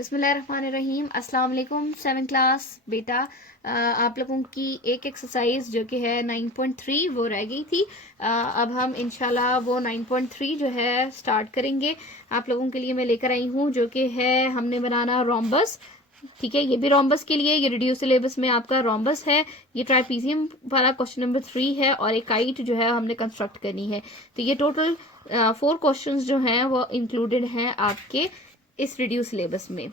बिस्मिल्लाहिर्रहमानिर्रहीम। अस्सलाम वालेकुम। 7th क्लास बेटा, आप लोगों की एक एक्सरसाइज जो कि है 9.3 वो रह गई थी। अब हम इंशाल्लाह वो 9.3 जो है स्टार्ट करेंगे। आप लोगों के लिए मैं लेकर आई हूँ जो कि है हमने बनाना रोम्बस। ठीक है, ये भी रोम्बस के लिए, ये रिड्यूस सिलेबस में आपका रोम्बस है। ये ट्राइपीजियम वाला क्वेश्चन नंबर 3 है और एक काइट जो है हमने कंस्ट्रक्ट करनी है। तो ये टोटल 4 क्वेश्चंस जो हैं वो इंक्लूडेड हैं आपके इस रिड्यूस सिलेबस में।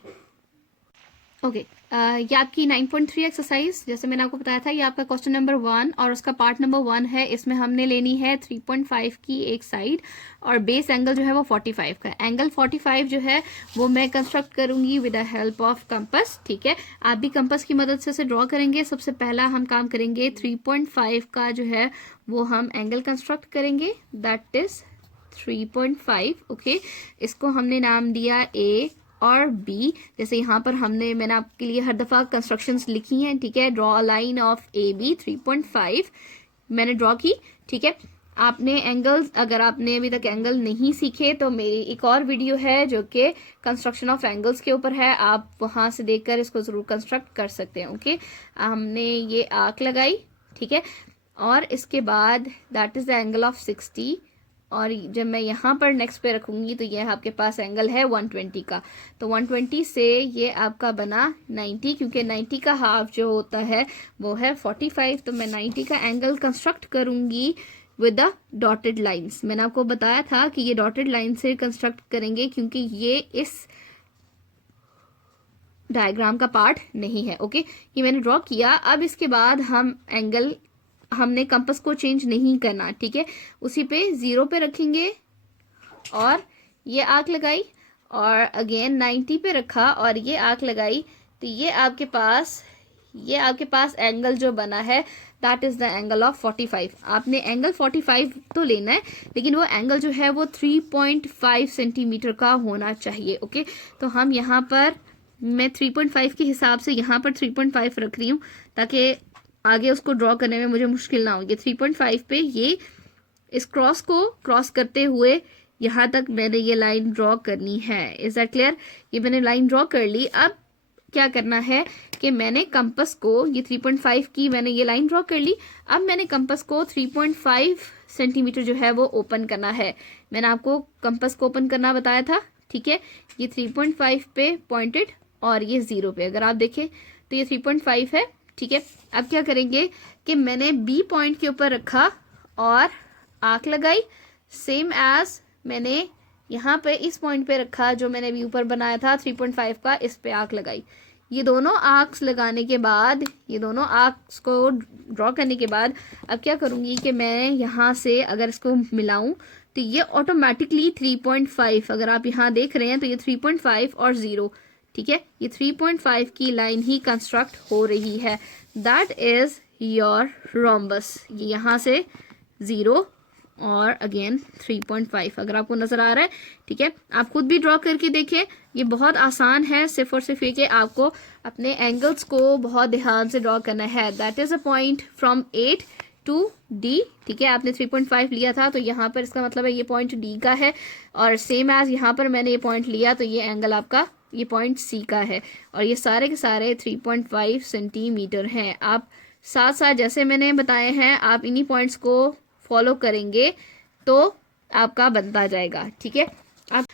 ओके, ये आपकी 9.3 एक्सरसाइज, जैसे मैंने आपको बताया था, ये आपका क्वेश्चन नंबर 1 और उसका पार्ट नंबर 1 है। इसमें हमने लेनी है 3.5 की एक साइड और बेस एंगल जो है वो 45 का। एंगल 45 जो है वो मैं कंस्ट्रक्ट करूंगी with the help of compass. ठीक है, आप भी कंपास की मदद से ड्रॉ करेंगे। सबसे पहला हम काम करेंगे 3.5 का जो है वो हम एंगल कंस्ट्रक्ट करेंगे, दैट इज 3.5। ओके, इसको हमने नाम दिया ए और बी। जैसे यहाँ पर मैंने आपके लिए हर दफ़ा कंस्ट्रक्शंस लिखी हैं। ठीक है, draw a line of A B 3.5 मैंने ड्रॉ की। ठीक है, आपने एंगल्स, अगर आपने अभी तक एंगल नहीं सीखे तो मेरी एक और वीडियो है जो कि कंस्ट्रक्शन ऑफ एंगल्स के ऊपर है, आप वहाँ से देखकर इसको ज़रूर कंस्ट्रक्ट कर सकते हैं। ओके, हमने ये आर्क लगाई। ठीक है, और इसके बाद that is the angle of 60 और जब मैं यहाँ पर नेक्स्ट पे रखूंगी तो ये आपके पास एंगल है 120 का। तो 120 से ये आपका बना 90, क्योंकि 90 का हाफ जो होता है वो है 45। तो मैं 90 का एंगल कंस्ट्रक्ट करूंगी विद द डॉटेड लाइंस। मैंने आपको बताया था कि ये डॉटेड लाइन से कंस्ट्रक्ट करेंगे क्योंकि ये इस डायग्राम का पार्ट नहीं है। ओके, ये मैंने ड्रॉ किया। अब इसके बाद हमने कंपास को चेंज नहीं करना। ठीक है, उसी पे 0 पे रखेंगे और ये आर्क लगाई और अगेन 90 पे रखा और ये आर्क लगाई। तो ये आपके पास एंगल जो बना है that is the angle of 45। आपने एंगल 45 तो लेना है, लेकिन वो एंगल जो है वो 3.5 सेंटीमीटर का होना चाहिए। ओके, तो हम यहाँ पर मैं 3.5 के हिसाब से यहाँ पर 3.5 रख रही हूँ ताकि आगे उसको ड्रॉ करने में मुझे मुश्किल ना हो। ये 3.5 पे ये इस क्रॉस को क्रॉस करते हुए यहाँ तक मैंने ये लाइन ड्रॉ करनी है। Is that clear? ये मैंने लाइन ड्रॉ कर ली। अब क्या करना है कि मैंने कंपास को, ये 3.5 की मैंने ये लाइन ड्रॉ कर ली। अब मैंने कंपास को 3.5 सेंटीमीटर जो है वो ओपन करना है। मैंने आपको कंपास को ओपन करना बताया था। ठीक है, ये 3.5 पे पॉइंटेड और ये 0 पे, अगर आप देखें तो ये 3.5 है। ठीक है, अब क्या करेंगे कि मैंने बी पॉइंट के ऊपर रखा और आर्क लगाई, सेम एज मैंने यहाँ पे इस पॉइंट पे रखा जो मैंने अभी ऊपर बनाया था 3.5 का, इस पे आर्क लगाई। ये दोनों आर्क्स लगाने के बाद, ये दोनों आर्क्स को ड्रॉ करने के बाद अब क्या करूँगी कि मैं यहाँ से अगर इसको मिलाऊं तो ये ऑटोमेटिकली 3.5, अगर आप यहाँ देख रहे हैं तो ये 3.5 और 0, ठीक है, ये 3.5 की लाइन ही कंस्ट्रक्ट हो रही है। That is your rhombus. ये यहाँ से 0 और अगेन 3.5 अगर आपको नजर आ रहा है। ठीक है, आप खुद भी ड्रॉ करके देखें, ये बहुत आसान है। सिर्फ और सिर्फ ये कि आपको अपने एंगल्स को बहुत ध्यान से ड्रॉ करना है। That is a point from 8 to D. ठीक है, आपने 3.5 लिया था तो यहाँ पर इसका मतलब है ये पॉइंट डी का है, और सेम एज यहाँ पर मैंने ये पॉइंट लिया तो ये एंगल आपका ये पॉइंट सी का है, और ये सारे के सारे 3.5 सेंटीमीटर हैं। आप साथ साथ जैसे मैंने बताए हैं आप इन्हीं पॉइंट्स को फॉलो करेंगे तो आपका बनता जाएगा। ठीक है, आप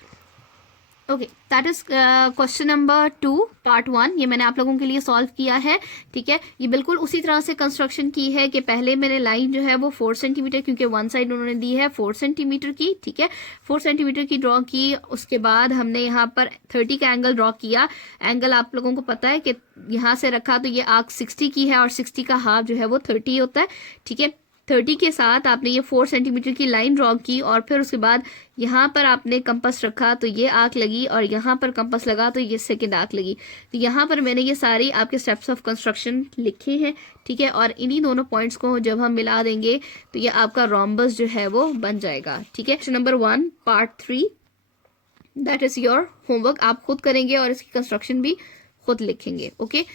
okay, that is question number 2 part 1। ये मैंने आप लोगों के लिए सॉल्व किया है। ठीक है, ये बिल्कुल उसी तरह से कंस्ट्रक्शन की है कि पहले मैंने लाइन जो है वो 4 सेंटीमीटर, क्योंकि वन साइड उन्होंने दी है 4 सेंटीमीटर की। ठीक है, 4 सेंटीमीटर की ड्रॉ की। उसके बाद हमने यहाँ पर 30 का एंगल ड्रॉ किया। एंगल आप लोगों को पता है कि यहाँ से रखा तो ये आर्क 60 की है और 60 का हाफ जो है वो 30 होता है। ठीक है, 30 के साथ आपने ये 4 सेंटीमीटर की लाइन ड्रॉ की और फिर उसके बाद यहाँ पर आपने कंपास रखा तो ये आर्क लगी, और यहाँ पर कंपास लगा तो ये सेकंड आर्क लगी। तो यहाँ पर मैंने ये सारी आपके स्टेप्स ऑफ कंस्ट्रक्शन लिखे हैं। ठीक है, और इन्हीं दोनों पॉइंट्स को जब हम मिला देंगे तो ये आपका रोम्बस जो है वो बन जाएगा। ठीक है, number 1 part 3, that is your homework. आप खुद करेंगे और इसकी कंस्ट्रक्शन भी खुद लिखेंगे। ओके,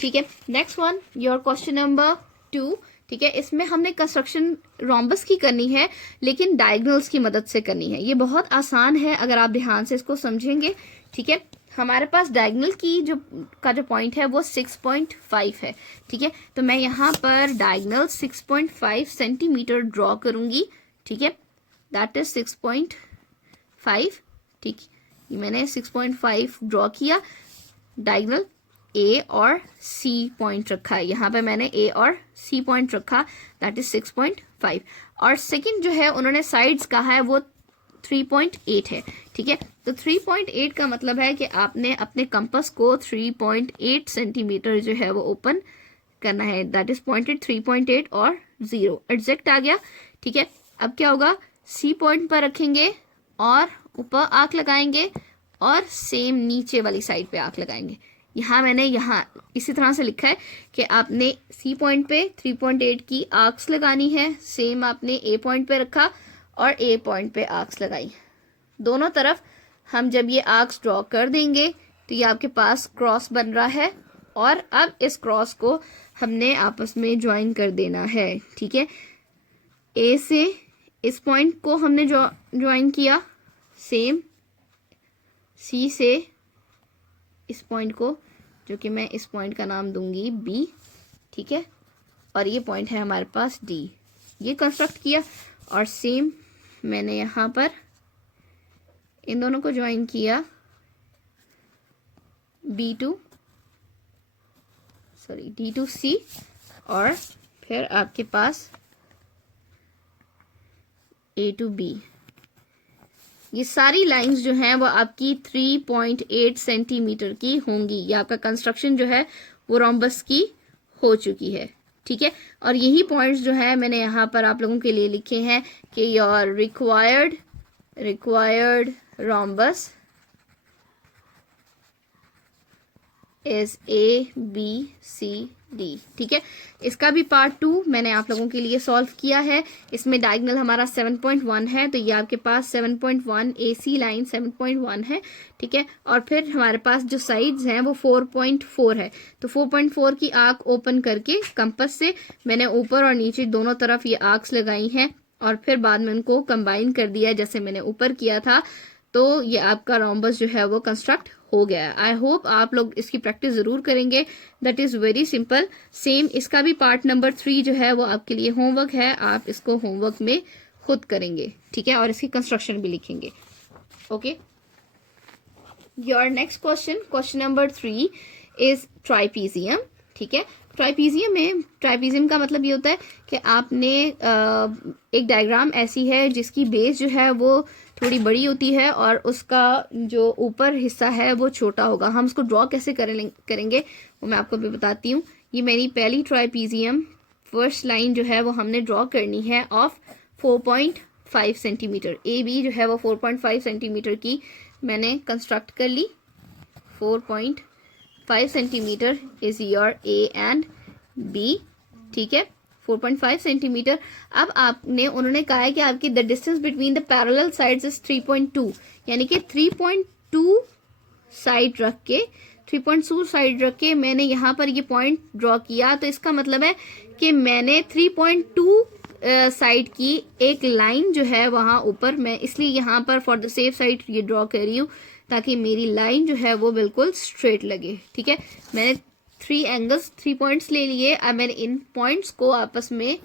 ठीक है, next one your question number 2। ठीक है, इसमें हमने कंस्ट्रक्शन रोम्बस की करनी है लेकिन डायगोनल्स की मदद से करनी है। ये बहुत आसान है अगर आप ध्यान से इसको समझेंगे। ठीक है, हमारे पास डायगोनल की जो पॉइंट है वो 6.5 है, ठीक है। तो मैं यहाँ पर डायगोनल 6.5 सेंटीमीटर ड्रॉ करूंगी, ठीक है। दैट इज 6.5, ठीक। ये मैंने 6.5 ड्रॉ किया। डायगोनल ए और सी पॉइंट रखा है, यहाँ पे मैंने ए और सी पॉइंट रखा, दैट इज 6.5। और सेकंड जो है उन्होंने साइड्स कहा है वो 3.8 है, ठीक है। तो 3.8 का मतलब है कि आपने अपने कंपास को 3.8 सेंटीमीटर जो है वो ओपन करना है, दैट इज पॉइंटेड 3.8 और 0 एग्जैक्ट आ गया, ठीक है। अब क्या होगा, सी पॉइंट पर रखेंगे और ऊपर आंख लगाएंगे और सेम नीचे वाली साइड पे आंख लगाएंगे। मैंने यहाँ इसी तरह से लिखा है कि आपने सी पॉइंट पे 3.8 की आर्क्स लगानी है, सेम आपने ए पॉइंट पे रखा और ए पॉइंट पे आर्क्स लगाई। दोनों तरफ हम जब ये आर्क्स ड्रॉ कर देंगे तो ये आपके पास क्रॉस बन रहा है, और अब इस क्रॉस को हमने आपस में ज्वाइन कर देना है, ठीक है। ए से इस पॉइंट को हमने ज्वाइन किया, सेम सी से इस पॉइंट को, जो कि मैं इस पॉइंट का नाम दूंगी बी, ठीक है। और ये पॉइंट है हमारे पास डी, ये कंस्ट्रक्ट किया। और सेम मैंने यहाँ पर इन दोनों को ज्वाइन किया, डी टू सी, और फिर आपके पास ए टू बी। ये सारी लाइंस जो हैं वो आपकी 3.8 सेंटीमीटर की होंगी। ये आपका कंस्ट्रक्शन जो है वो रोम्बस की हो चुकी है, ठीक है। और यही पॉइंट्स जो है मैंने यहाँ पर आप लोगों के लिए लिखे हैं कि your required rhombus is ABCD, ठीक है। इसका भी पार्ट 2 मैंने आप लोगों के लिए सॉल्व किया है। इसमें डायगोनल हमारा 7.1 है, तो ये आपके पास 7.1 AC लाइन 7.1 है, ठीक है। और फिर हमारे पास जो साइड्स हैं वो 4.4 है, तो 4.4 की आर्क ओपन करके कंपास से मैंने ऊपर और नीचे दोनों तरफ ये आर्क्स लगाई हैं, और फिर बाद में उनको कंबाइन कर दिया जैसे मैंने ऊपर किया था। तो ये आपका रोम्बस जो है वो कंस्ट्रक्ट हो गया। आई होप आप लोग इसकी प्रैक्टिस जरूर करेंगे, that is very simple. Same इसका भी पार्ट नंबर 3 जो है वो आपके लिए होमवर्क है, आप इसको होमवर्क में खुद करेंगे, ठीक है, और इसकी कंस्ट्रक्शन भी लिखेंगे। Okay, your next question number 3 is ट्राइपीजियम, ठीक है। ट्राइपीजियम का मतलब ये होता है कि आपने एक डायग्राम ऐसी है जिसकी बेस जो है वो थोड़ी बड़ी होती है और उसका जो ऊपर हिस्सा है वो छोटा होगा। हम उसको ड्रॉ कैसे करेंगे वो मैं आपको भी बताती हूँ। ये मेरी पहली ट्राइपीजियम फर्स्ट लाइन जो है वो हमने ड्रॉ करनी है ऑफ 4.5 सेंटीमीटर। ए बी जो है वो 4.5 सेंटीमीटर की मैंने कंस्ट्रक्ट कर ली। 4.5 centimetre is your A and B, ठीक है, 4.5 सेंटीमीटर। अब उन्होंने कहा है कि आपकी the distance between the parallel sides is 3.2, यानी कि 3.2 साइड रख के मैंने यहाँ पर ये पॉइंट ड्रॉ किया। तो इसका मतलब है कि मैंने 3.2 साइड की एक लाइन जो है वहां ऊपर, मैं इसलिए यहाँ पर फॉर द सेफ साइड ये ड्रॉ कर रही हूँ ताकि मेरी लाइन जो है वो बिल्कुल स्ट्रेट लगे, ठीक है। मैंने 3 पॉइंट्स ले लिए। अब मैंने इन पॉइंट्स को आपस में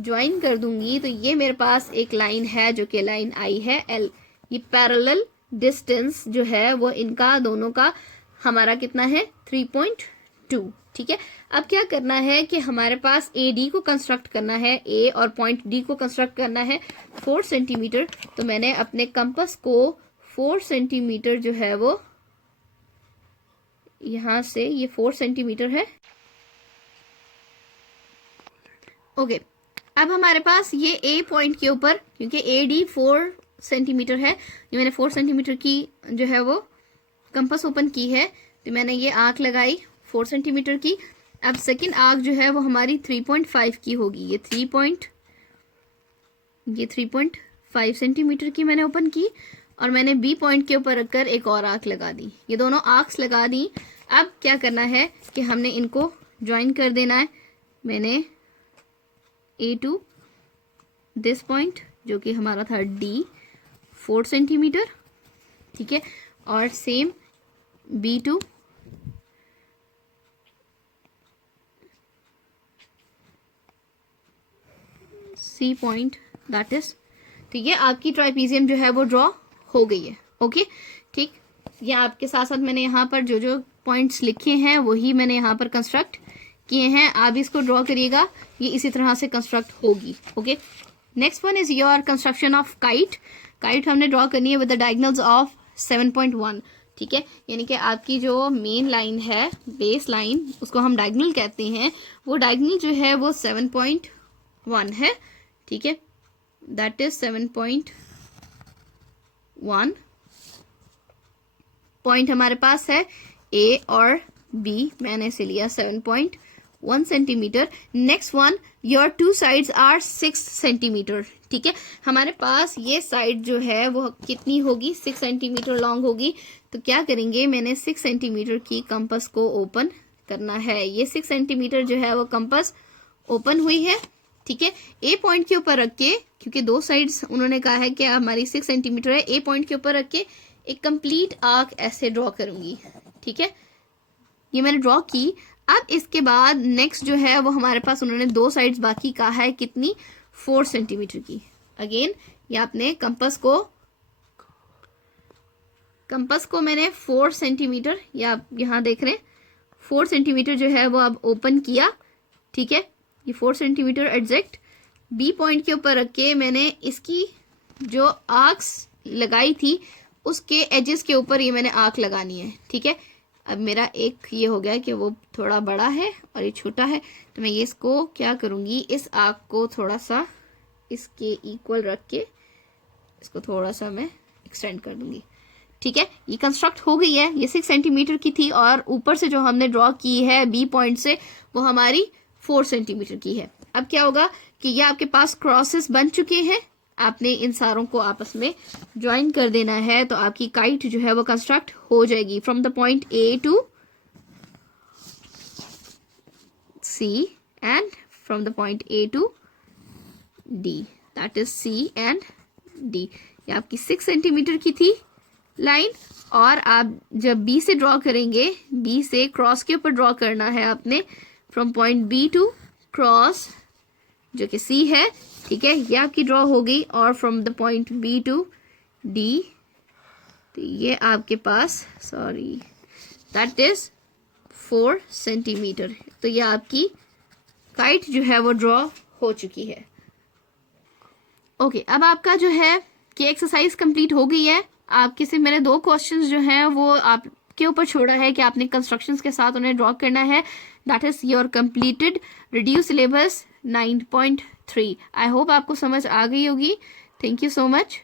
ज्वाइन कर दूंगी, तो ये मेरे पास एक लाइन है जो कि लाइन आई है L। ये पैरेलल डिस्टेंस जो है वो इनका दोनों का हमारा कितना है 3.2, ठीक है। अब क्या करना है कि हमारे पास AD को कंस्ट्रक्ट करना है, A और पॉइंट D को कंस्ट्रक्ट करना है 4 सेंटीमीटर। तो मैंने अपने कंपास को 4 सेंटीमीटर जो है वो यहां से, ये 4 सेंटीमीटर है, ओके। अब हमारे पास ये A पॉइंट के ऊपर, क्योंकि AD 4 सेंटीमीटर है, ये मैंने 4 सेंटीमीटर की जो है वो कंपास ओपन की है, तो मैंने ये आर्क लगाई 4 सेंटीमीटर की। अब सेकंड आर्क जो है वो हमारी 3.5 की होगी। ये 3.5 सेंटीमीटर की मैंने ओपन की, और मैंने B पॉइंट के ऊपर रखकर एक और आर्क लगा दी। ये दोनों आर्क्स लगा दी। अब क्या करना है कि हमने इनको ज्वाइन कर देना है। मैंने A टू दिस पॉइंट जो कि हमारा था D 4 सेंटीमीटर, ठीक है, और same B2 C point, that is, तो ये आपकी ट्राइपीजियम जो है वो ड्रॉ हो गई है। ओके ठीक, ये आपके साथ साथ मैंने यहाँ पर जो जो पॉइंट्स लिखे हैं वही मैंने यहाँ पर कंस्ट्रक्ट किए हैं। आप इसको ड्रॉ करिएगा, ये इसी तरह से कंस्ट्रक्ट होगी। Okay, next one is your construction of kite. Kite हमने ड्रॉ करनी है विद द डायगोनल्स ऑफ 7.1। ठीक है, यानी कि आपकी जो मेन लाइन है, बेस लाइन, उसको हम डायगोनल कहते हैं, वो डायगोनल जो है वो 7.1 है। ठीक है, दैट इज 7.1 पॉइंट हमारे पास है ए और बी, मैंने इसे लिया 7.1 centimetre. Next one, your two sides are 6 centimetre. ठीक है, हमारे पास ये साइड जो है वो कितनी होगी, 6 सेंटीमीटर लॉन्ग होगी। तो क्या करेंगे, मैंने 6 सेंटीमीटर की कंपास को ओपन करना है। ये 6 सेंटीमीटर जो है वो कंपास ओपन हुई है। ठीक है, ए पॉइंट के ऊपर रख के, क्योंकि दो साइड्स उन्होंने कहा है कि हमारी 6 सेंटीमीटर है, ए पॉइंट के ऊपर रख के एक कंप्लीट आर्क ऐसे ड्रॉ करूंगी। ठीक है, ये मैंने ड्रॉ की। अब इसके बाद नेक्स्ट जो है वो हमारे पास उन्होंने दो साइड्स बाकी कहा है, कितनी, 4 सेंटीमीटर की। अगेन ये आपने कंपास को मैंने 4 सेंटीमीटर, या आप यहाँ देख रहे हैं 4 सेंटीमीटर जो है वो अब ओपन किया। ठीक है, ये 4 सेंटीमीटर एग्जैक्ट बी पॉइंट के ऊपर रख के मैंने इसकी जो आर्क्स लगाई थी उसके एजेस के ऊपर ये मैंने आर्क लगानी है। ठीक है, अब मेरा एक ये हो गया कि वो थोड़ा बड़ा है और ये छोटा है, तो मैं ये इसको क्या करूँगी, इस आर्क को थोड़ा सा इसके इक्वल रख के इसको थोड़ा सा मैं एक्सटेंड कर दूंगी। ठीक है, ये कंस्ट्रक्ट हो गई है। ये 6 सेंटीमीटर की थी और ऊपर से जो हमने ड्रॉ की है बी पॉइंट से वो हमारी 4 सेंटीमीटर की है। अब क्या होगा कि ये आपके पास क्रॉसेस बन चुके हैं, आपने इन सारों को आपस में ज्वाइन कर देना है, तो आपकी काइट जो है वो कंस्ट्रक्ट हो जाएगी from the point A to C and from the point A to D, that is C and D. ये आपकी 6 सेंटीमीटर की थी लाइन, और आप जब बी से ड्रॉ करेंगे, बी से क्रॉस के ऊपर ड्रॉ करना है आपने from point B to cross जो कि सी है। ठीक है, ये आपकी ड्रॉ हो गई, और from the point B to D, तो ये आपके पास, सॉरी, दैट इज 4 सेंटीमीटर। तो ये आपकी काइट जो है वो ड्रॉ हो चुकी है। ओके, अब आपका जो है कि एक्सरसाइज कंप्लीट हो गई है। आपके से मैंने 2 क्वेश्चंस जो हैं वो आपके ऊपर छोड़ा है कि आपने कंस्ट्रक्शंस के साथ उन्हें ड्रॉ करना है। That is your completed reduce syllabus 9.3। I hope आपको समझ आ गई होगी। Thank you so much.